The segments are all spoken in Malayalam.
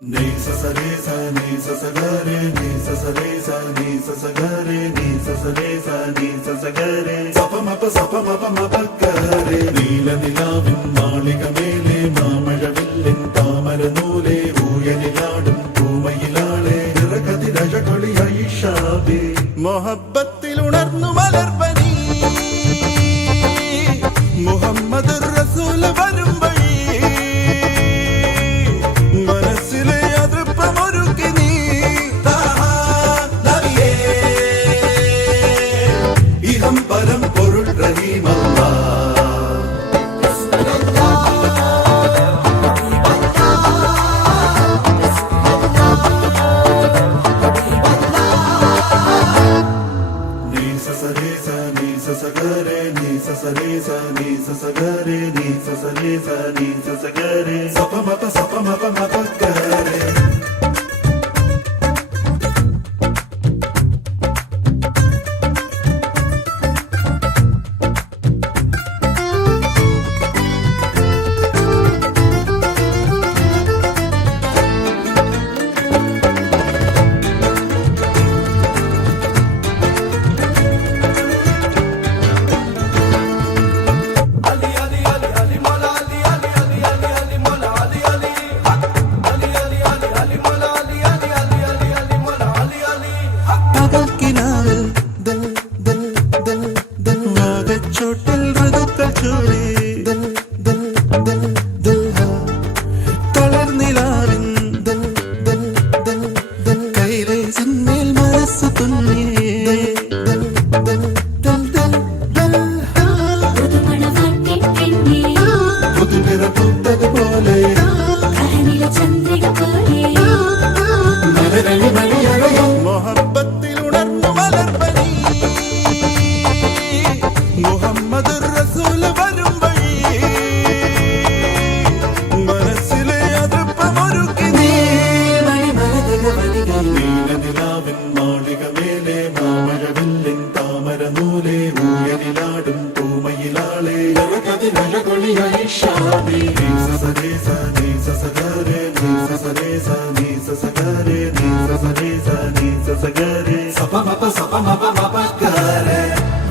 Ni sa sa re sa ni sa sa ga re ni sa sa re sa ni sa sa ga re ni sa sa re sa ni sa sa ga re sa pa ma pa ga re നീല നിലാവിൻ മാളികമേലെ മാമഴവില്ലിൻ താമരനൂലെ ഊയലിലാടും പൂമയിലാളെ നിറകതിരഴകൊളിയായി ഷാബി മൊഹബത്തിൽ ഉണർന്നു മലർവനി മുഹമ്മദ് റസൂൽ വരും വഴി മനസ്സിലെ അതൃപ്പമൊരുക്കി നീ ഇഹം പരം പൊരുൾ റഹീമല്ലാ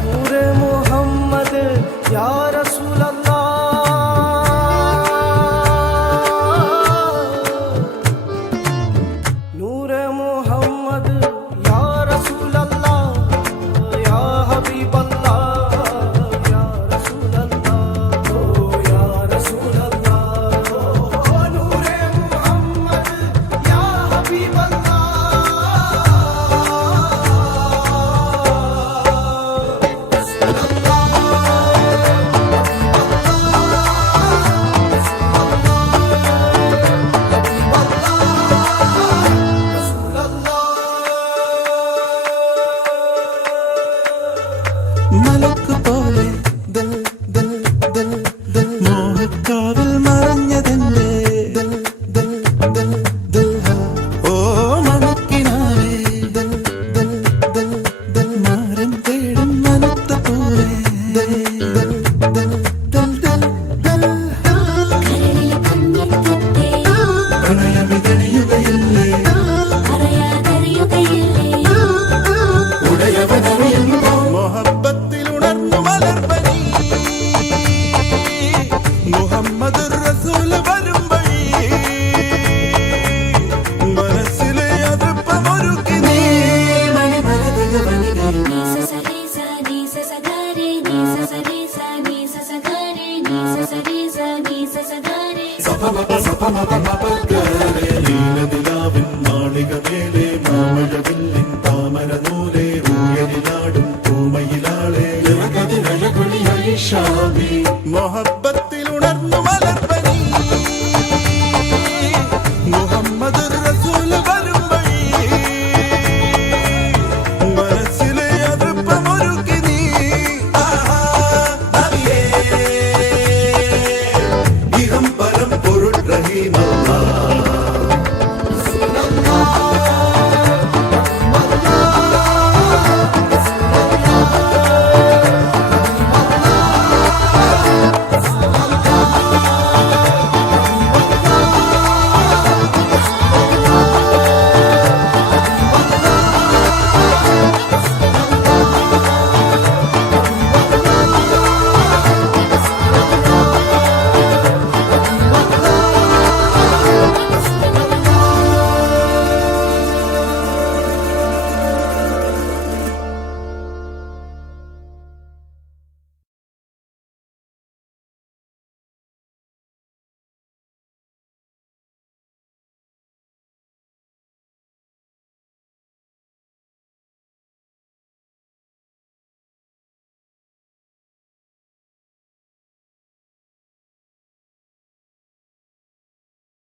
नूरे मोहम्मद या रसूल अल्लाह नूरे मोहम्मद या रसूल अल्लाह या हबीब अल्लाह या रसूल अल्लाह ओ या रसूल अल्लाह नूरे मोहम्मद या हबीब अल्लाह മലക്ക് പോലെ മോഹക്കാവിൽ മറഞ്ഞതെന്റെ ഓ മണക്കിനാവേ മാരം തേടും മനത്ത പോലെ പ്രണയമിതണിയുകയില്ലേ മൊഹബത്തിൽ ഉണർന്നു മലർവനി മുഹമ്മദ് റസൂൽ വരും വഴി മനസ്സിലെ അതൃപ്പമൊരുക്കി നീ നീലനിലാവിൻ മാളികമേലെ മാമഴവില്ലിൻ താമരനൂലെ ഊയലിലാടും പൂമയിലാളെ നിറകതിരഴകൊളിയായി ഷാബി മൊഹബത്തിൽ